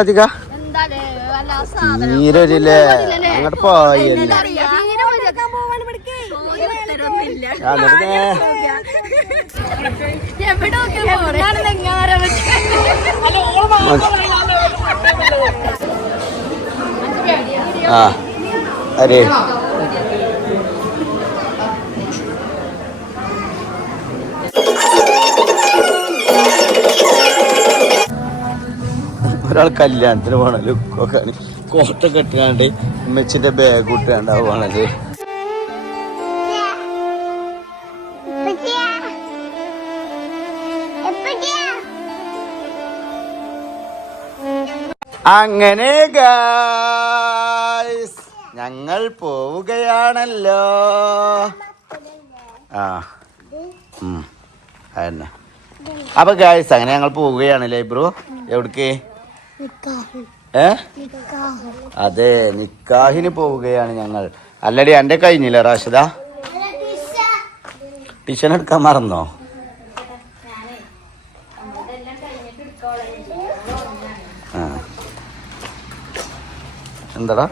അധിക? നീരൊരില്ലേ? അങ്ങോട്ട് പോയല്ലേ ആ അരേ. ഒരാൾ കല്യാണത്തിന് പോണ ലുക്കൊക്കെ കോട്ടൊക്കെ കെട്ടിയാണ്ട് ഉമ്മച്ചിന്റെ ബാഗ് ഇട്ടാണ്ടാവുകയാണത് അങ്ങനെ ഗായ്സ് ഞങ്ങൾ പോവുകയാണല്ലോ. ആ അതന്നെ. അപ്പൊ ഗായ്സ് അങ്ങനെ ഞങ്ങൾ പോവുകയാണല്ലേ ബ്രോ? എവിടേക്ക്? ഏ? അതെ നിക്കാഹിന് പോവുകയാണ് ഞങ്ങൾ. അല്ലടി എന്റെ കഴിഞ്ഞില്ല റാഷിദ? ടിഷൻ എടുക്കാൻ മറന്നോ? ആ. എന്താടാ?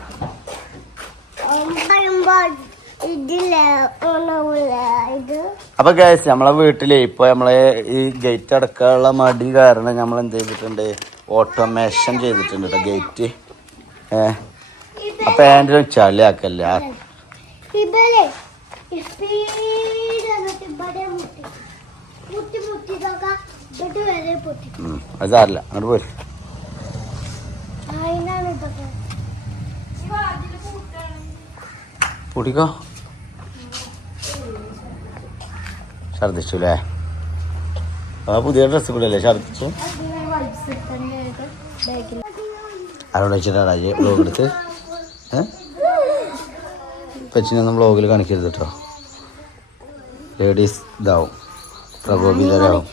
അപ്പൊ ഗൈസ് നമ്മളെ വീട്ടിൽ ഇപ്പൊ നമ്മളെ ഈ ഗേറ്റ് അടക്കാനുള്ള മടി കാരണം നമ്മൾ എന്ത് ചെയ്തിട്ടുണ്ട്? ഓട്ടോമേഷൻ ചെയ്തിട്ടുണ്ട് കേട്ടോ ഗേറ്റ് അപ്പൊ അതിന്റെ ചളിയാക്കല്ല? അത് സാറില്ല അങ്ങോട്ട് പോര്. കൂട്ടിക്കോ ഛർദിച്ചു അല്ലേ ആ പുതിയ ഡ്രസ്സ് കൂടെ അല്ലേ? ഛർദിച്ചു ആരോട് വെച്ചിട്ടാ ബ്ലോഗ് എടുത്ത് പച്ചിനൊന്നും ബ്ലോഗിൽ കാണിക്കരുത് കേട്ടോ ലേഡീസ് ഇതാവും. പ്രകോപിതരാവും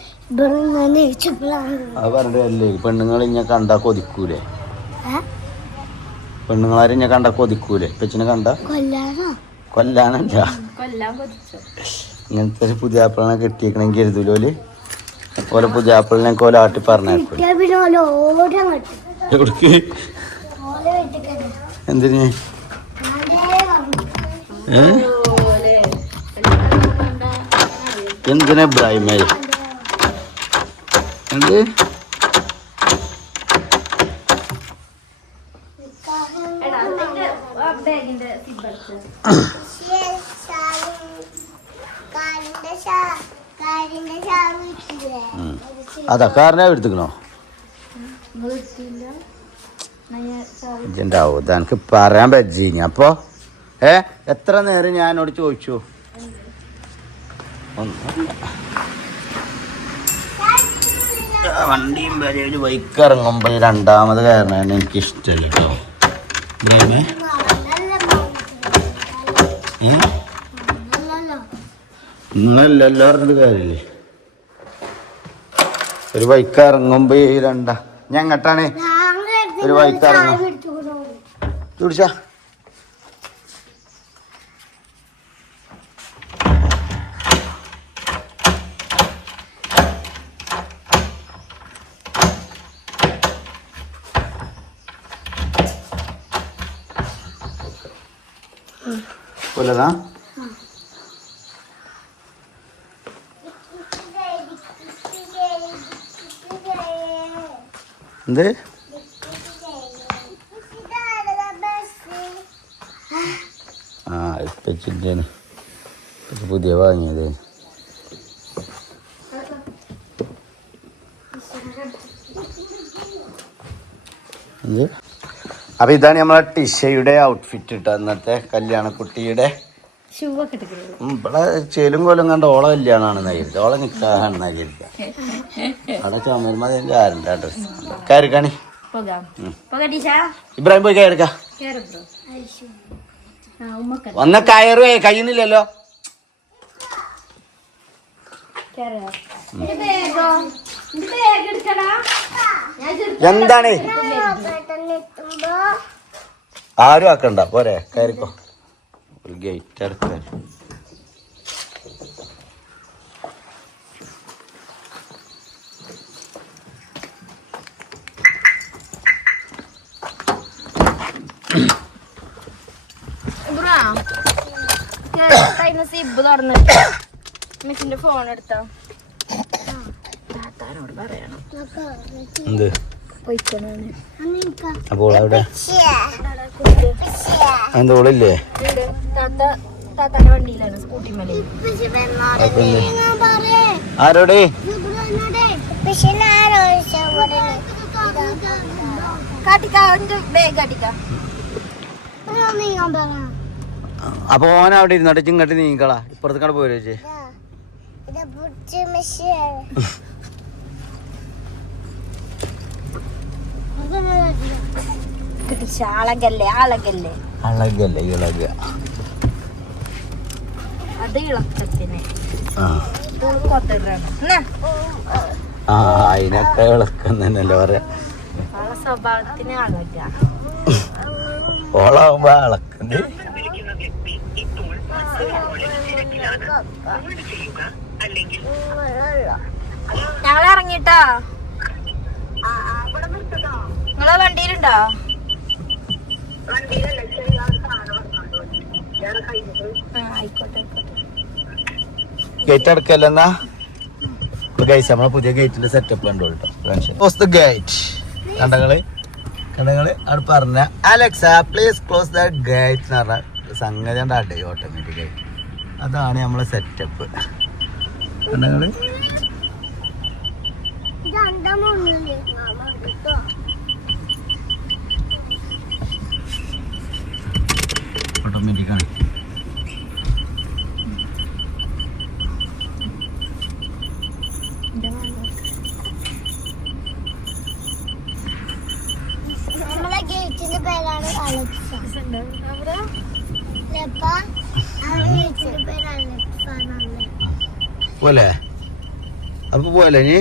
അത് പറഞ്ഞിട്ട് അല്ലേ പെണ്ണുങ്ങൾ ഇങ്ങനെ കണ്ടാ കൊതിക്കൂലേ? പെണ്ണുങ്ങളാരും ഇങ്ങനെ കണ്ടാ കൊതിക്കൂലേ? പച്ചിനെ കണ്ട? കൊല്ലാനോ? കൊല്ലാനല്ല. ഇങ്ങനത്തെ ഒരു പുതിയ ആപ്പിളിനെ കെട്ടിയേക്കണെങ്കിൽ കരുതൂലോൽ ഓലെ ആപ്പിളിനെ ഓല ആട്ടി വെട്ടിക്കട്ടെ എന്തിന്? എന്തിനാ ഇബ്രാഹിമേ എന്ത്? ഉം. അതാ കാറിനെ എടുത്തുക്കണോ? ഇജണ്ടാവോ ഇതെനിക്ക് പറയാൻ പറ്റിഞ്ഞ അപ്പോ ഏ എത്ര നേരം ഞാൻ എന്നോട് ചോദിച്ചു? വണ്ടിയും വരെ ഒരു ബൈക്ക് ഇറങ്ങുമ്പോ ഈ രണ്ടാമത് കയറാൻ എനിക്ക് ഇഷ്ടമില്ല കേട്ടോ? നിങ്ങളല്ലല്ലോ പറഞ്ഞിട്ട് കാര്യമില്ലേ? ഒരു വൈക്കാറങ്ങും ഈ രണ്ടാ. ഞാൻ എങ്ങട്ടാണ് ഒരു ബൈക്ക് ഇറങ്ങും പിടിച്ചാ കൊല്ലതാ. എന്ത്? ആ ഇപ്പച്ചിന്റെ പുതിയ വാങ്ങിയത്. എന്ത്? അപ്പൊ ഇതാണ് നമ്മളെ ടിഷയുടെ ഔട്ട്ഫിറ്റ് ഇട്ട അന്നത്തെ കല്യാണക്കുട്ടിയുടെ. കുട്ടിയുടെ ഇവിടെ ചേലും കൊല്ലം കണ്ട ഓളെ കല്യാണമാണ് നൈരുത് ഓളെ നിക്കാണ് നൈരുത് അവിടെ ചുമരുമ്പോ അതിന്റെ ആരുടെ ഡ്രസ് കയറിക്കാണി പോകാം. പോകാം ഇബ്രാഹിം പോയി കയറിക്ക കേറ് ബ്രോ. ആ ഉമ്മക്ക വന്ന കയറുവേ കഴിയുന്നില്ലല്ലോ എന്താണ്? ആരും ആക്കണ്ട. പോരെ കയറിക്കോ. ഒരു ഗേറ്റ് അടക്കാൻ കേട്ടിട്ട് സിബ് തുറന്നിട്ട് മിസ്സിന്റെ ഫോൺ എടുത്തോ താത്താനോട് പറയണം എന്ത്? അപ്പോൾ അവിടെ എന്താ? ഓളില്ലേ താത്ത കാട്ടിക്കാ. വണ്ടിയിലാണ് കാട്ടിക്കാ നീങ്ങാൻ പറയാം ആരോടെ ബാഗ് അപ്പൊ ഓൻ അവിടെ ഇരുന്നോട്ടെ ചിങ്ങട്ട് നീക്കളാ പോരോ കിട്ടിച്ച അളകല്ലേ അളകല്ലേ അളകല്ലേ ഇളക. അത് ഇളക്കത്തിന്. ആ. അതിനൊക്കെ പറയാ. അവളെ സ്വഭാവത്തിന് അളക ഓളാവുമ്പോ ഇളക്കണ്ട് ഞങ്ങൾ ഇറങ്ങിട്ടാ? നിങ്ങളെ വണ്ടിയിലുണ്ടോ? ഗേറ്റ് അടക്കല്ലെന്നാ ഗൈസ് നമ്മളെ പുതിയ ഗേറ്റിന്റെ സെറ്റപ്പ് കണ്ടു കേട്ടോ? ഗേറ്റ് കണ്ടങ്ങൾ കണ്ടങ്ങൾ അവിടെ പറഞ്ഞ Alexa please close the gate എന്ന് പറഞ്ഞ സംഗതി ഉണ്ടാട്ടെ ഓട്ടോമാറ്റിക് അതാണ് നമ്മളെ സെറ്റപ്പ് കണ്ടങ്ങൾ ഓട്ടോമാറ്റിക് ആണ് നമ്മളെ ഗേറ്റിന്റെ പേരാണ് അലക്സ ലെപ്പ ആ ഗേറ്റിന്റെ പേര് അലക്സ എന്നാണ് പോലെ അപ്പൊ നീ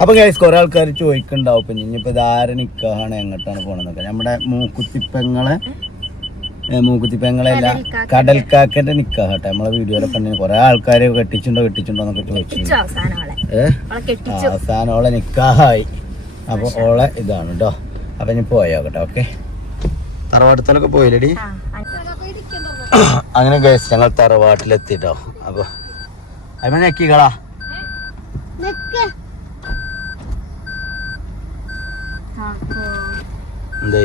അപ്പൊ ഗൈസ് കുറെ ആൾക്കാർ ചോദിക്കണ്ടാവും ഇപ്പൊ ഇനിയിപ്പോ ഇതാരെ നിക്കാണ് എങ്ങോട്ടാണ് പോണെന്നൊക്കെ. നമ്മുടെ മൂക്കുത്തിപ്പെങ്ങളെ ഏ, മൂക്കുത്തിപ്പെങ്ങളെല്ല കടൽക്കാക്കന്റെ നിക്കാഹട്ടെ. നമ്മളെ വീഡിയോയിലൊക്കെ ഉണ്ടെങ്കിൽ കുറെ ആൾക്കാര് കെട്ടിച്ചുണ്ടോ കെട്ടിച്ചുണ്ടോ എന്നൊക്കെ ചോദിച്ചു. കെട്ടിച്ചു അവസാനം ഓളെ നിക്കാഹായി. അപ്പൊ ഓളെ ഇതാണ് കേട്ടോ അപ്പൊ ഇനി പോയോക്കട്ടെ ഓക്കെ? തറവാട്ടത്തിലൊക്കെ പോയില്ലടി. അങ്ങനെ ഗൈസ് ഞങ്ങൾ തറവാട്ടിലെത്തിട്ടോ അപ്പൊ അപ്പൊ ഞെക്കിക്കളാ നിക്ക്. എന്തേ.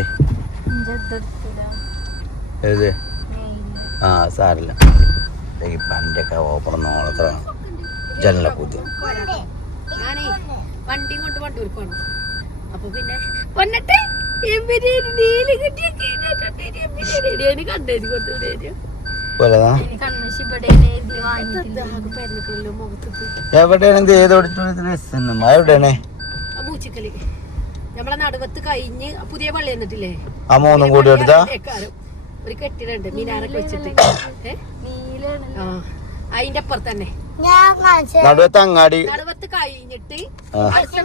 ഏത്. ആ സാരില്ല. ഈ പണ്ടൊക്കെ ഓപ്പൺ നോളത്ര ജനല കൂത്തി. ഞാനേ വണ്ടി കൊണ്ട് വണ്ടൂർക്കാണ് അപ്പൊ പിന്നെ വന്നിട്ട് എമ്പിനേന് കിട്ടിയ കണ്ടേന് കൊണ്ടുവരേന് പോലെതാ എവിടെയാണ്? ഇത് ഏത് നമ്മളെ നടുവത്ത് കഴിഞ്ഞ് പുതിയ പള്ളി ആ മൂന്നും കൂടി എടുത്താ? ഒരു കെട്ടിടുണ്ട് മീനാരൊക്കെ വെച്ചിട്ട്. ഏ? ആ അതിന്റെ അപ്പുറത്ത് തന്നെ ഞാൻ കാണിച്ചു നടുവത്ത് അങ്ങാടി. നടുവത്ത് കഴിഞ്ഞിട്ട്. അടുത്ത.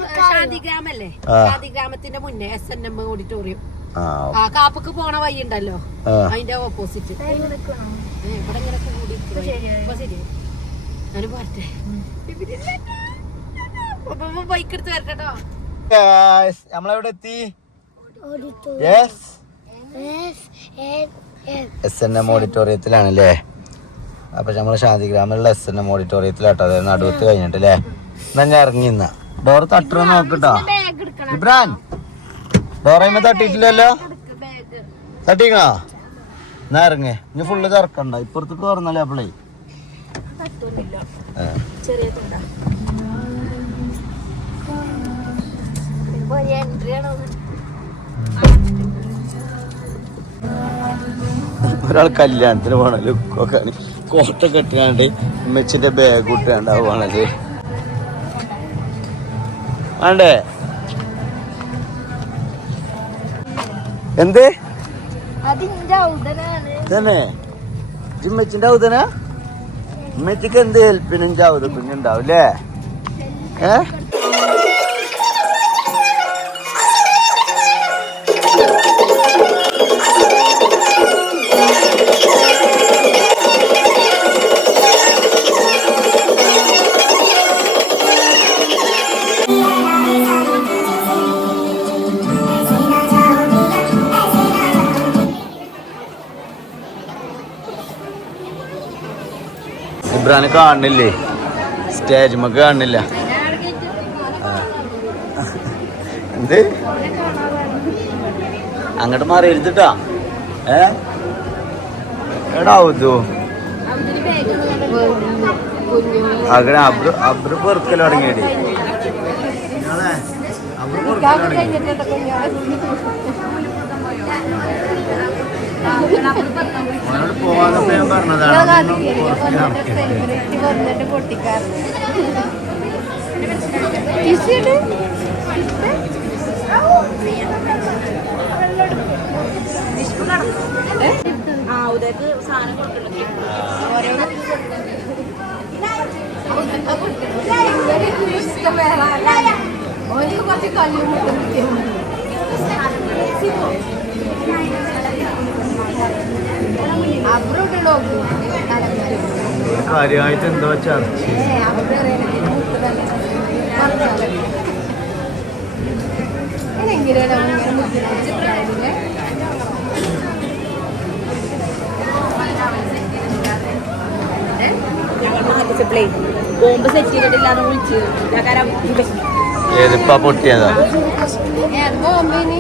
ശാന്തിഗ്രാമത്തിന്റെ മുന്നേ എസ് എൻ എം ഓഡിറ്റോറിയം. കാപ്പക്ക് പോണ വഴി ഉണ്ടല്ലോ അതിന്റെ ഓപ്പോസിറ്റ്. ഇവിടെ ഇങ്ങനെ കൂടി ഇപ്പൊ ശരി ഞാനും പോരട്ടെ. ബൈക്ക് എടുത്ത് വരട്ടെ കേട്ടോ നമ്മളെവിടെ എത്തി? Auditorium yes S N M ഓഡിറ്റോറിയത്തിലാണ് അല്ലേ അപ്പൊ നമ്മൾ ശാന്തി ഗ്രാമിലുള്ള എസ് എൻ എം ഓഡിറ്റോറിയത്തിലാട്ടോ അതായത് നടുവത്ത് കഴിഞ്ഞിട്ട് അല്ലേ എന്നാ ഞാൻ ഇറങ്ങി ഇന്ന. ഡോർ തട്ടുന്ന നോക്കട്ടോ ഇബ്രാൻ ഡോറയുമ്പോ തട്ടിയിട്ടില്ലല്ലോ തട്ടിക്കണോ? എന്നാ ഇറങ്ങേ. ഇനി ഫുള്ള് തിറക്കണ്ട ഇപ്പുറത്തേക്ക് തുറന്നല്ലേ അപ്പളേ ഒരാൾ കല്യാണത്തിന് പോണല്ലോ ഒക്കെ കോട്ട കെട്ടിയാണ്ട് ഉമ്മച്ചിന്റെ ബാഗ് ഇട്ടാണ്ടാവുകയാണത് വേണ്ടേ എന്ത്? തന്നെ ഉമ്മച്ചിക്ക് എന്ത് ഹെൽപ്പിനും ചാവുത കുഞ്ഞുണ്ടാവും അല്ലേ ഏ? ഇബ്രാനെ കാണുന്നില്ലേ? സ്റ്റേജ് മക്ക് കാണുന്നില്ല. എന്ത്? അങ്ങോട്ട് മാറി എഴുതിട്ടാ ഏ? എടാ അങ്ങനെ അബ്രു അബ്രു പെറുക്കൽ തുടങ്ങിയടി. അബ്രു പെറുക്കൽ തുടങ്ങി. അവനോട് പോവാന്നപ്പോ ഞാൻ പറഞ്ഞതാണ് അതൊന്നും പുറത്ത് നടക്കില്ല. വന്നിട്ട് പൊട്ടിക്കാറുണ്ട് കുറച്ച് കല്ലും അബ്രോട്ട് നോക്കും കാര്യമായിട്ട് എന്താ ചർച്ച ബോംബ് സെറ്റ് ചെയ്തിട്ടില്ലാന്ന് വിളിച്ചു ഏതിപ്പാ പൊട്ടിയതാ? ബോംബിന്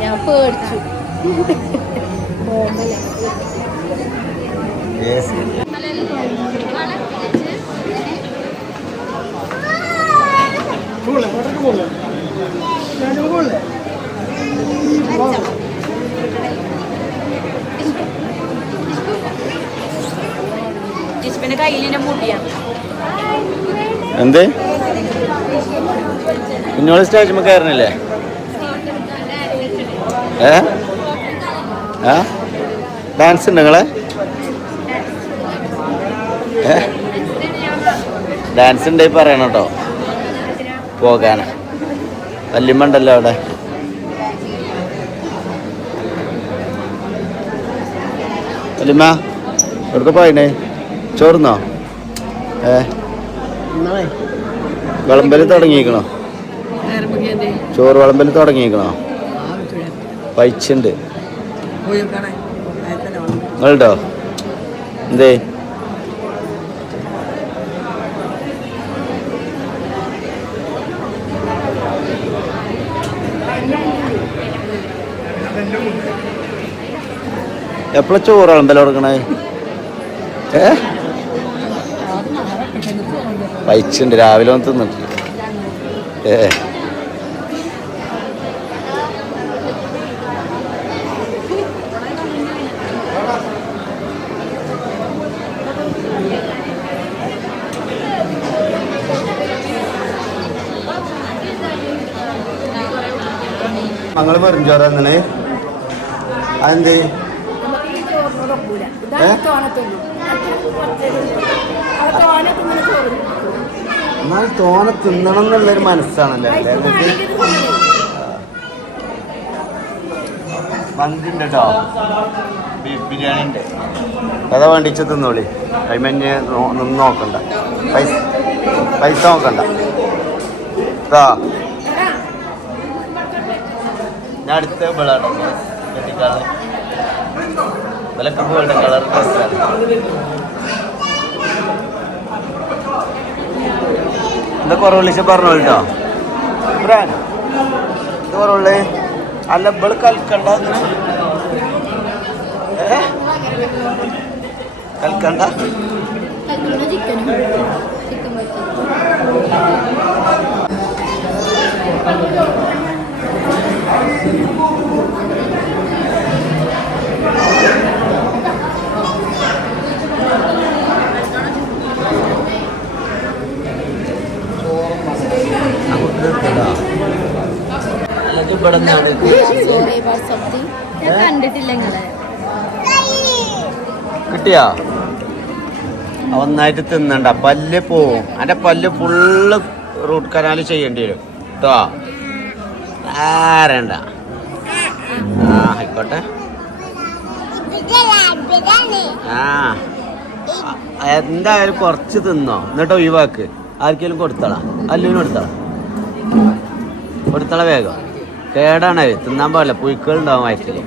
ഞാൻ പേടിച്ചു എന്ത്? കുഞ്ഞോൾ സ്റ്റേജ് കയറണില്ലേ? ഏ? ആ? ഡാൻസ് ഉണ്ട് നിങ്ങളെ? ഡാൻസ് ഉണ്ടായി പറയണം കേട്ടോ. പോകാൻ വല്യമ്മ ഉണ്ടല്ലോ അവിടെ. വല്യമ്മ എവിടെ പോയിനെ ചോർന്നോ ഏ? വിളമ്പൽ തുടങ്ങിയിരിക്കണോ? ചോറ് വിളമ്പൽ തുടങ്ങിയിരിക്കണോ? പൈച്ചുണ്ട്. നിങ്ങളുണ്ടോ? എന്തേ? എപ്പോഴാ ചോറ് തുടങ്ങണേ? ഏ? പൈച്ചുണ്ട് രാവിലെ ഒന്ന് തിന്നിട്ടില്ല. ഏ? ഞങ്ങൾ വെറും ചോറ് അങ്ങനെ അതെന്ത്? എന്നാൽ തോന തിന്നണം എന്നുള്ളൊരു മനസ്സാണല്ലേ? അല്ലേ മന്തി ഉണ്ട് കേട്ടോ ബീഫ് ബിരിയാണി ഉണ്ട് അതാ വേണ്ടി തിന്നോളി. കൈമഞ്ഞ് നിന്ന് നോക്കണ്ട. പൈസ പൈസ നോക്കണ്ട. ഇതാ ഞാൻ അടുത്ത ബളാണ് കെട്ടിക്കാൾ വിലക്ക് ഗോൾഡൻ കളർ ഡ്രസ്സാണ് എന്താ കുറവ് വിളിച്ച് പറഞ്ഞോളൂ കേട്ടോ. എന്താ കുറവുള്ളേ? അല്ല ഇവൾ കൽക്കണ്ട? കൽക്കണ്ട? ചിക്കൻ കിട്ടിയാ? ഒന്നായിട്ട് തിന്നണ്ട. പല്ല് പോവും. അന്റെ പല്ല് ഫുള്ള് റൂട്ട് കനാല് ചെയ്യേണ്ടി വരും. കേട്ടോ ആരണ്ട ആയിക്കോട്ടെ. ആ എന്തായാലും കുറച്ച് തിന്നോ. എന്നിട്ട് ഒഴിവാക്ക്. ആർക്കെങ്കിലും കൊടുത്തളാ. അല്ലുവിന് കൊടുത്തളാ. കൊടുത്തള വേഗം. കേടാണ് തിന്നാൻ പാടില്ല. പുഴുക്കൾ ഉണ്ടാവും വയറ്റിൽ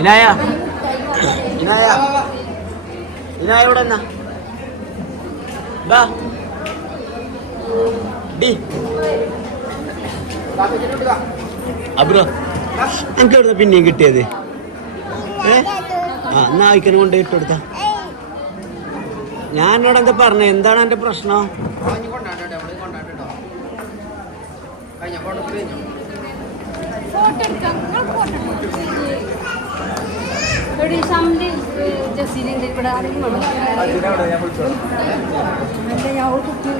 ഇനായ? ഇനായ. ഇനായ ഇവിടെ എന്നാ ബാ. ഡി. അബ്രോ എനിക്ക് എവിടെ പിന്നെയും കിട്ടിയത്. ഏ? ആ എന്നാ ആയിക്കനെ കൊണ്ട് ഇട്ടെടുത്ത ഞാൻ എന്നോട് എന്താ പറഞ്ഞ? എന്താണ് എന്റെ പ്രശ്നം? ഫോട്ടോ എടുക്കാം. ഫോട്ടോ ഇവിടെ ആരെങ്കിലും ഉണ്ടോ? അല്ല, ഞാൻ ഒരു കുട്ടി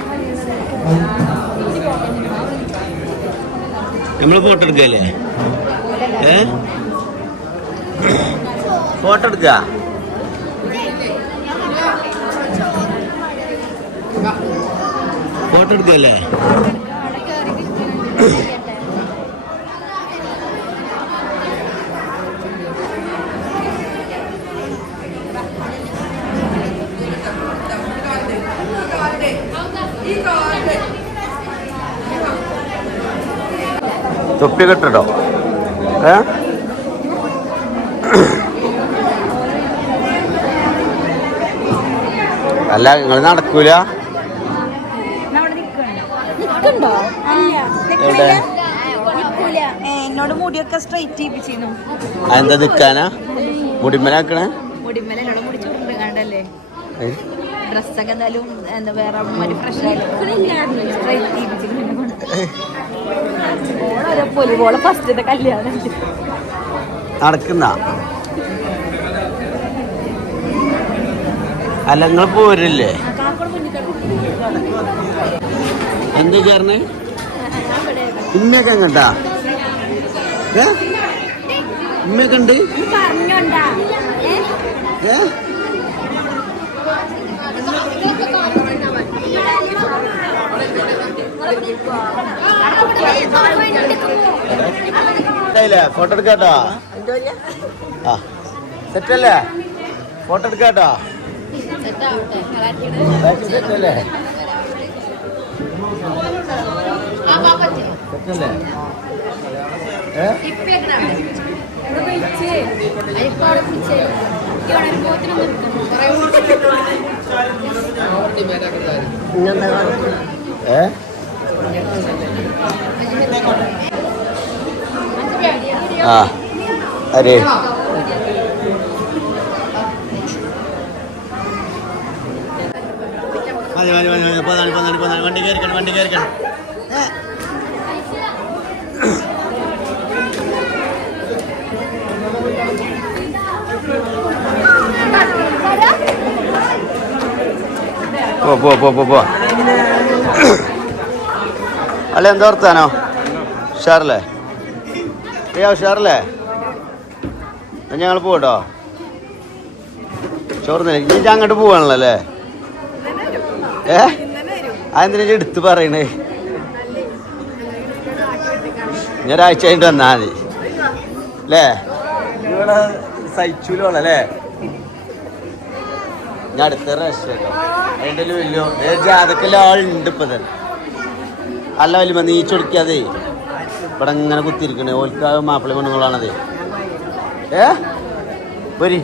ഫോട്ടോ എടുക്കല്ലേ ഏ? ഫോട്ടോ എടുക്ക. ഫോട്ടോ എടുക്കല്ലേ തൊപ്പി കെട്ടോ ഏ? അല്ല നിങ്ങൾ നടക്കൂല? എവിടെ? എന്നോട് മുടിയൊക്കെ സ്ട്രൈറ്റ് ചെയ്യിപ്പിച്ചിരുന്നു. അതെന്താ നിക്കാനാ? മുടിമലാക്കണേ? മുടിമല എന്നോട് മുടി ഡ്രസ്സൊക്കെ എന്തായാലും എന്താ വേറെ ഫ്രഷ് സ്ട്രൈറ്റ് ചെയ്യിപ്പിച്ചിരുന്നു ഓളോരോ പൊലി ഓളെ ഫസ്റ്റത്തെ കല്യാണം നടക്കുന്ന. അല്ല നിങ്ങൾ പോരില്ലേ? എന്ത് ചേർന്ന്? ഉമ്മയൊക്കെ എങ്ങട്ടാ? ഏ? ഉമ്മയൊക്കെ ഉണ്ട്? ഏ? ഫോട്ടോ എടുക്കാട്ടോ? ആ. സെറ്റല്ലേ? ഫോട്ടോ എടുക്കാട്ടോ? സെറ്റല്ലേ? സെറ്റല്ലേ? ഏ? ആ അരേ. മതി മതി മതി മതി. പതിനാല് പതിനാല് പതിനാല്. വണ്ടി കയറിക്കണം വണ്ടി കയറിക്കണം. പോ പോ പോ പോ പോ. അല്ല എന്താ വർത്താനോ? ഉഷാറല്ലേ? പ്രിയ ഉഷാറല്ലേ? ഞങ്ങൾ പോകട്ടോ ചോർന്നില്ല? ഇനി അങ്ങോട്ട് പോവാണല്ലോ അല്ലേ? ഏ? അതെന്തിനാ എടുത്തു പറയണേ? ഞാൻ ഒരാഴ്ച കഴിഞ്ഞിട്ട് വന്നാ മതി. അല്ലേ? ഇവിടെ ഞാൻ അടുത്ത കേട്ടോ. അതിന്റെ വലിയ ജാതക്കെല്ലാം ആളുണ്ട് ഇപ്പൊ തന്നെ. അല്ല വലിയ നീച്ചൊടിക്കാതെ ഇവിടെ ഇങ്ങനെ കുത്തിയിരിക്കണേ. ഓൽക്ക് മാപ്പിള പെണ്ണുങ്ങളാണത്. ഏ? വരി.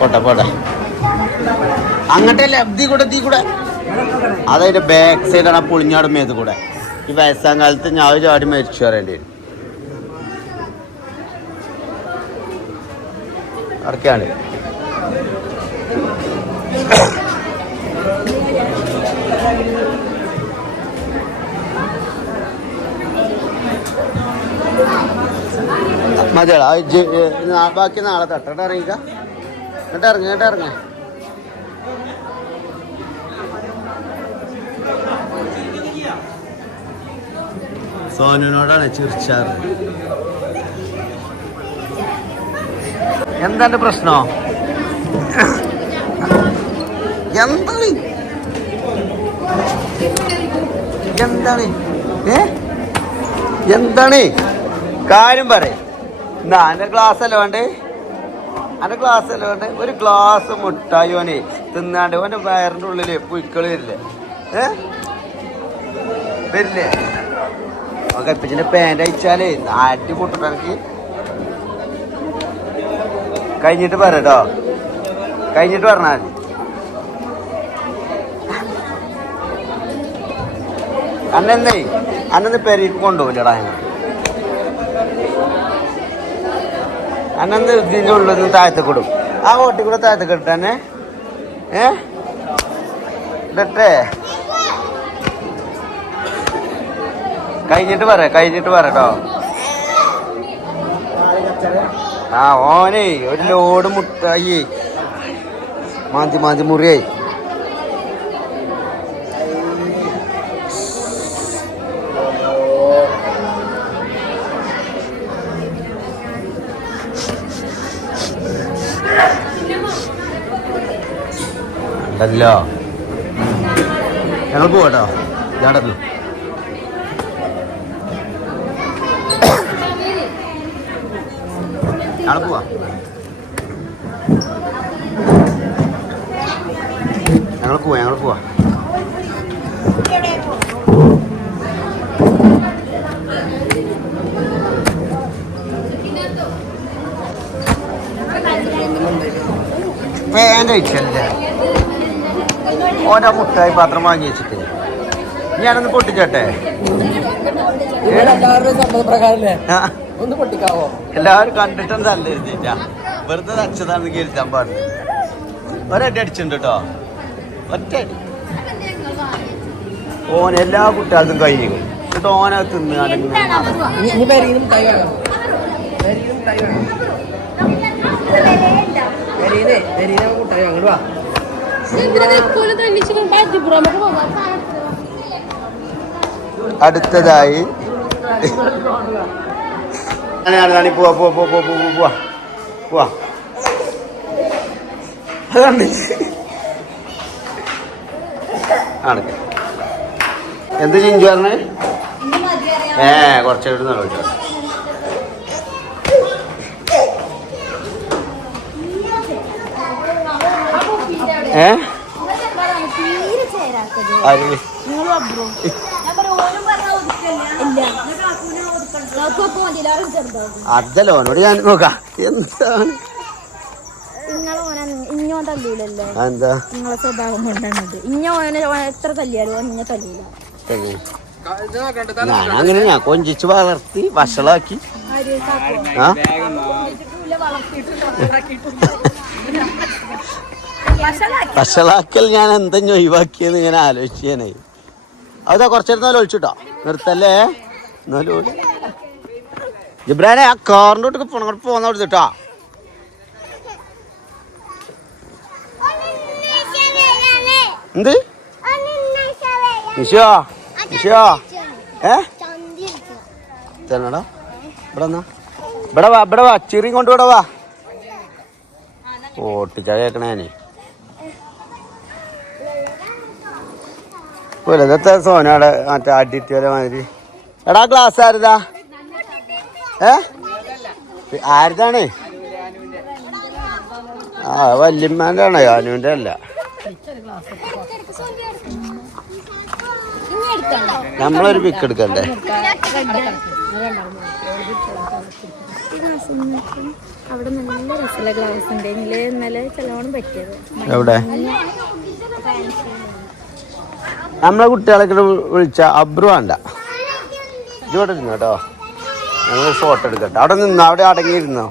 പോട്ടെ പോട്ടെ. അങ്ങട്ടല്ലേ? ഇതീ കൂടെ ഇതീ കൂടെ. ബാക്ക് സൈഡാണ് ആ കൂടെ. ഈ വയസ്സാം കാലത്ത് ഞാൻ ചാടി മരിച്ചു പറയേണ്ടി വരും. അടക്കാണ് മതിയാളാ ബാക്കി നാളെ തട്ടട്ട് ഇറങ്ങിക്ക. എന്നിട്ട് ഇറങ്ങി എന്നിട്ട് ഇറങ്ങ. സോനുവിനോടാണ് ചിരിച്ചാറ്. എന്താണ് പ്രശ്നോ? എന്താണ്? എന്താണ്? ഏ? എന്താണ്? കാര്യം പറ എന്നാ എന്റെ ക്ലാസ് അല്ല വേണ്ടേ? അന്റെ ഗ്ലാസ് അല്ല വേണ്ടേ? ഒരു ഗ്ലാസ് മുട്ടായി ഓനെ തിന്നാണ്ട്. ഓന്റെ വയറിന്റെ ഉള്ളിൽ പുഴുക്കൾ വരില്ലേ? ഏ? വരില്ലേ? ഓക്കെ പിന്നെ പാന്റ് അയച്ചാലേ നാട്ടി പൊട്ടിട്ട് കഴിഞ്ഞിട്ട് കേട്ടോ കഴിഞ്ഞിട്ട് പറഞ്ഞാൽ മതി. അന്നെന്നേ അന്നെന്ന് പെരീക്ക് കൊണ്ടുപോകില്ലടാ ഞാൻ അന്നെന്ത് ഇതിന്റെ ഉള്ളിൽ നിന്ന് താഴത്തേക്ക് ഇടും. ആ ഓട്ടി കൂടെ താഴത്തേക്ക് തന്നെ ഏ? ഇടട്ടെ. കഴിഞ്ഞിട്ട് പറ കഴിഞ്ഞിട്ട് പറട്ടോ ആ ഓനെ ഒരു ലോഡ് മുട്ടായി. മാന്തി മാന്തി മുറിയായി അല്ലോ ഞങ്ങൾ പോകട്ടോ ഞാടന്നു ഞങ്ങൾ പോവാ ഞങ്ങൾ പോവാ ഞങ്ങൾ പോവാ പാന്റ് അയച്ചല്ലേ ഓരോ മുട്ടായി പാത്രം വാങ്ങി വെച്ചിട്ട്. ഞാനൊന്ന് പൊട്ടിച്ചോട്ടെ? എല്ലാവരും എഴുതിട്ടാ വെറുതെ അച്ഛതാണെന്ന് കരുതാൻ പാടില്ല. ഒരടി അടിച്ചിട്ടുണ്ട് കേട്ടോ ഒറ്റ അടി ഓൻ എല്ലാ കുട്ടികൾക്കും കഴിഞ്ഞു എന്നിട്ട് ഓനെ തിന്നുകാണ്ട് ഇനി അങ്ങോട്ട് വാ. അടുത്തതായി പോവാ പോവാ പോവാ പോവാ പോവാ പോവാ. പോവാ. അതുകൊണ്ട് ആണ്. എന്ത് ചിഞ്ചു പറഞ്ഞേ? ഏ കുറച്ചായിട്ട് നല്ല വിളിച്ചോ ഏ തീരെ ചേരാത്തത് ആര് നിങ്ങളും അബ്രോ ഇല്ല നമുക്കൊക്കെ മതിയിലാറും ചെറുതാവും അതല്ല ഓനോട് ഞാൻ നോക്കാം. എന്താണ്? ഇഞ്ഞോ തല്ലൂലല്ലേ എന്താ നിങ്ങളെ സ്വഭാവം കൊണ്ടാണ് ഇഞ്ഞ എത്ര തല്ലിയാലും ഓൻ ഇഞ്ഞ തല്ലൂല ഞാൻ അങ്ങനെ ഞാൻ കൊഞ്ചിച്ച് വളർത്തി വഷളാക്കി. ആ വഷളാക്കൽ ഞാൻ എന്തെങ്കിലും ഒഴിവാക്കിയെന്ന് ഞാൻ ആലോചിച്ചേനെ. അതാ കുറച്ചേരം ഒഴിച്ചിട്ടോ നിർത്തല്ലേ? എന്നാലും. ജിബ്രാനെ ആ കാറിന്റെ തൊട്ട് അങ്ങോട്ട് പോന്ന കൊടുത്തിട്ടോ എന്ത്? നിഷോ നിഷോ ഏ? തന്നെടാ ഇവിടെ എന്നാ ഇവിടെ വാ ഇവിടെ വാ. ചിറി കൊണ്ട് വാ. ഓട്ടിച്ച കേക്കണേനെ പുലതത്തെ സോനയുടെ മറ്റേ അഡിറ്റ് മാതിരി. എടാ ക്ലാസ് ആരുതാ? ഏ? ആരുതാണ്? ആ വല്യമ്മാന്റെ ആണ് അനുവിന്റെ അല്ല. നമ്മളൊരു പിക്ക് എടുക്കണ്ടേ? അവിടെ നല്ല രസമുള്ള ഗ്ലൗസ് ഉണ്ട് ഇന്നലെ ഇന്നലെ ചെലവണം പറ്റിയത്. എവിടെ? നമ്മളെ കുട്ടികളൊക്കെ വിളിച്ച അബ്രു വേണ്ട ഇതോടെ ഇരുന്നു കേട്ടോ ഞങ്ങൾ ഫോട്ടോ എടുക്കട്ടെ. അവിടെ നിന്ന്? അവിടെ അടങ്ങിയിരുന്നോ?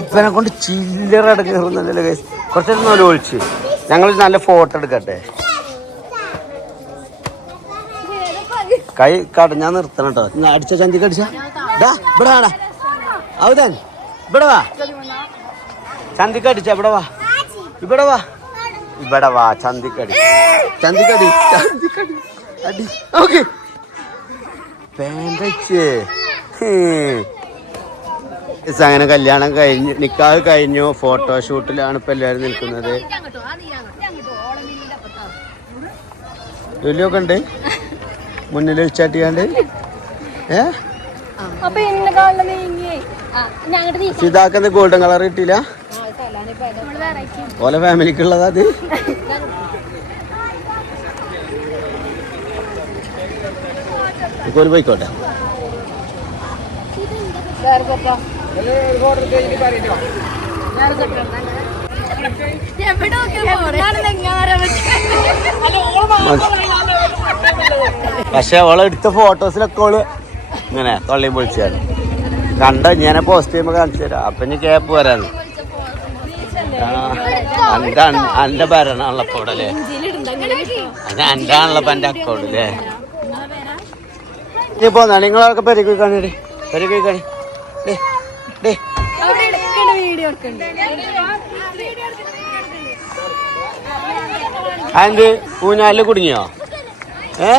ഇപ്പനെ കൊണ്ട് ചില്ലറ അടങ്ങിയിരുന്നല്ലോ guys. കുറച്ച് നേരം വിളിച്ച് ഞങ്ങൾ നല്ല ഫോട്ടോ എടുക്കട്ടെ. കൈ കടഞ്ഞാ നിർത്തണം കേട്ടോ അടിച്ച ചന്തിക്ക് അടിച്ച. ഇവിടെ വാ. ചന്തിക്ക് അടിച്ച ഇവിടെ വാ. ഇവിടെ വാ. ഇവിടെ വാ ചന്തിക്കടി. ചന്തിക്കടി ചന്തിക്കടി. അടി. ഓക്കെ. പാന്റേ അങ്ങനെ കല്യാണം കഴിഞ്ഞു നിക്കാഹ് കഴിഞ്ഞു. ഫോട്ടോഷൂട്ടിലാണ് ഇപ്പൊ എല്ലാരും നിൽക്കുന്നത്. ലുലിയൊക്കെ ഉണ്ട്? മുന്നിൽ വെച്ചാട്ടിയാണ്ട് ഏ? അപ്പൊ എന്നെ കാണുന്ന നീങ്ങിയേ ഞങ്ങളുടെ നീ സിതാക്കെന്ത് ഗോൾഡൻ കളർ കിട്ടിയില്ല? ഓലെ ഫാമിലിക്കുള്ളതാ അത്? ഒരു പോയിക്കോട്ടെ. പക്ഷെ ഓളെ എടുത്ത ഫോട്ടോസിലൊക്കെ ഓൾ ഇങ്ങനെ തള്ളിയും പൊളിച്ചാണ്. കണ്ട ഞാൻ പോസ്റ്റ് ചെയ്യുമ്പോ കാണിച്ചു തരാം. അപ്പൊ ഇനി ക്യാപ്പ് വരാന്ന് ഭരണമാണല്ലോ ഇപ്പൊ ഇവിടെ അല്ലേ? അത് അന്റെ ആണല്ലോ ഇപ്പൊ എന്റെ അക്കൗണ്ട് അല്ലേ നീ പോന്നാ നിങ്ങളൊക്കെ പെരുക്കി കാണി പെരുക്കി കാണി ഡേ ഡേ അതെന്ത്? ഊഞ്ഞാലിൽ കുടുങ്ങിയോ? ഏ?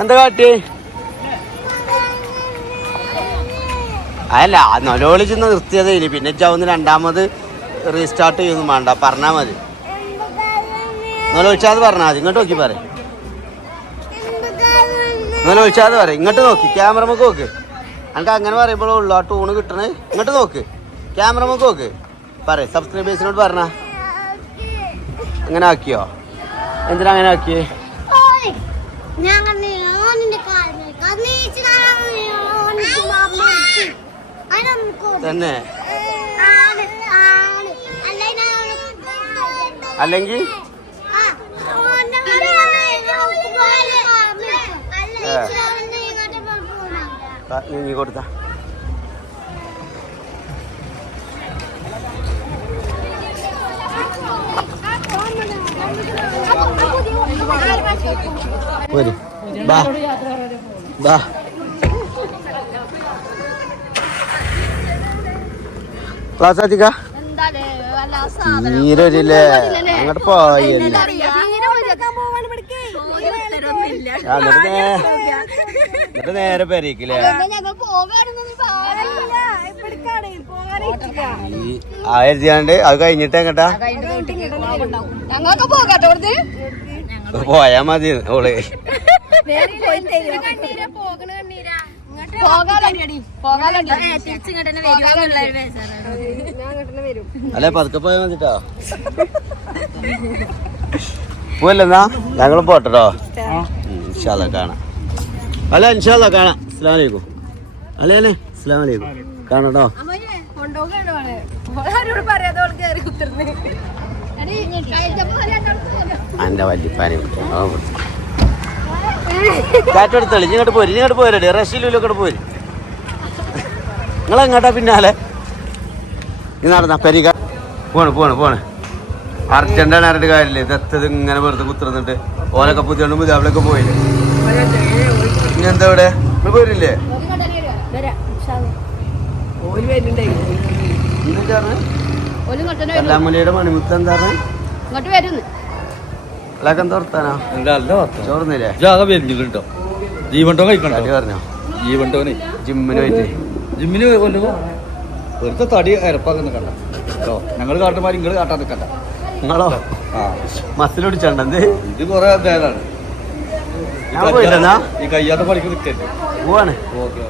എന്താ കാട്ടി അതല്ല ചെന്ന് നിർത്തിയതേ ഇനി പിന്നെ ചാവുന്ന രണ്ടാമത് റീസ്റ്റാർട്ട് ചെയ്യുന്നു വേണ്ട പറഞ്ഞാൽ മതി. നൊലോളിച്ചാത് പറഞ്ഞാൽ മതി. ഇങ്ങോട്ട് നോക്കി പറ നൊലോളിച്ചാത് പറയും. ഇങ്ങോട്ട് നോക്കി. ക്യാമറ മുക്ക് നോക്ക്. എനിക്ക് അങ്ങനെ പറയുമ്പോഴേ ഉള്ളു ആ ടൂണ് കിട്ടണേ. ഇങ്ങോട്ട് നോക്ക്. ക്യാമറ മുക്ക് നോക്ക്. പറ സബ്സ്ക്രൈബേഴ്സിനോട് പറഞ്ഞാ. അങ്ങനെ ആക്കിയോ? എന്തിനാ അങ്ങനെ ആക്കിയേ? ഞാൻ തന്നെ. അല്ലെങ്കിൽ? നീ കൊടുത്ത വരും. ബാ. ബാ. ക്ലാസ് അധിക നീരൊരില്ലേ അങ്ങോട്ട് എന്നിട്ട് എന്നിട്ട് നേരെ പെരേക്കില്ലേ? ആ എഴുതിയാണ്ട് അത് കഴിഞ്ഞിട്ട് എങ്ങട്ടാ? ഞങ്ങൾക്ക് പോകാട്ടോ പോയാ മതി ഓൾ. അല്ലെ പതുക്കെ പോയാ മതിട്ടോ? പോവല്ലെന്നാ ഞങ്ങളും പോട്ടോ ഇൻഷാല്ല കാണാം. അല്ല ഇൻഷാല്ല കാണാം. അസ്ലാം വലൈക്കും അല്ലേ അല്ലേ? അസ്ലാം വലൈക്കും കാണട്ടോ. എന്റെ വല്യപ്പാനെ കാറ്റെടുത്തോളി ഇങ്ങോട്ട് പോരി ഇങ്ങോട്ട് പോരടി റഷ്യയിലൂടെ പോരി. നിങ്ങൾ എങ്ങോട്ടാ പിന്നാലെ? ഇത് നടന്ന പരിക. പോണ് പോണ് പോണ്. അർജന്റാണ് ആരുടെ കാര്യമില്ല. ഇതെത്തത് ഇങ്ങനെ വെറുതെ കുത്തിർന്നിട്ട് ഓലൊക്കെ പുതിയോണ്ട് മുതാവിലൊക്കെ പോയില്ലേ? ഇനി എന്താ ഇവിടെ? നിങ്ങൾ പോരില്ലേ? കല്ലാമുലിയുടെ മണിമുത്ത് എന്താ പറഞ്ഞത് എന്താ വർത്താനാ? ചോർന്നില്ലേ ജാഗ വരുന്നുണ്ട് ജീവണ്ടോ കഴിക്കണ്ടോ? പറഞ്ഞോ ജീവണ്ടോനെ ജിമ്മിന് കൊല്ലുമ്പോ വെറുതെ തടി അരപ്പാക്കുന്ന കണ്ട കേട്ടോ ഞങ്ങൾ കാട്ടുമാരി നിങ്ങൾ കാട്ടാൻ നിൽക്കണ്ട നിങ്ങളോ? ആ. മസിൽ പിടിച്ചണ്ടേ ഇത് കുറെ നേരാണ് ഈ കയ്യാത്ത പണിക്ക് നിൽക്കല്ലേ പോവാണ്. ഓക്കെ.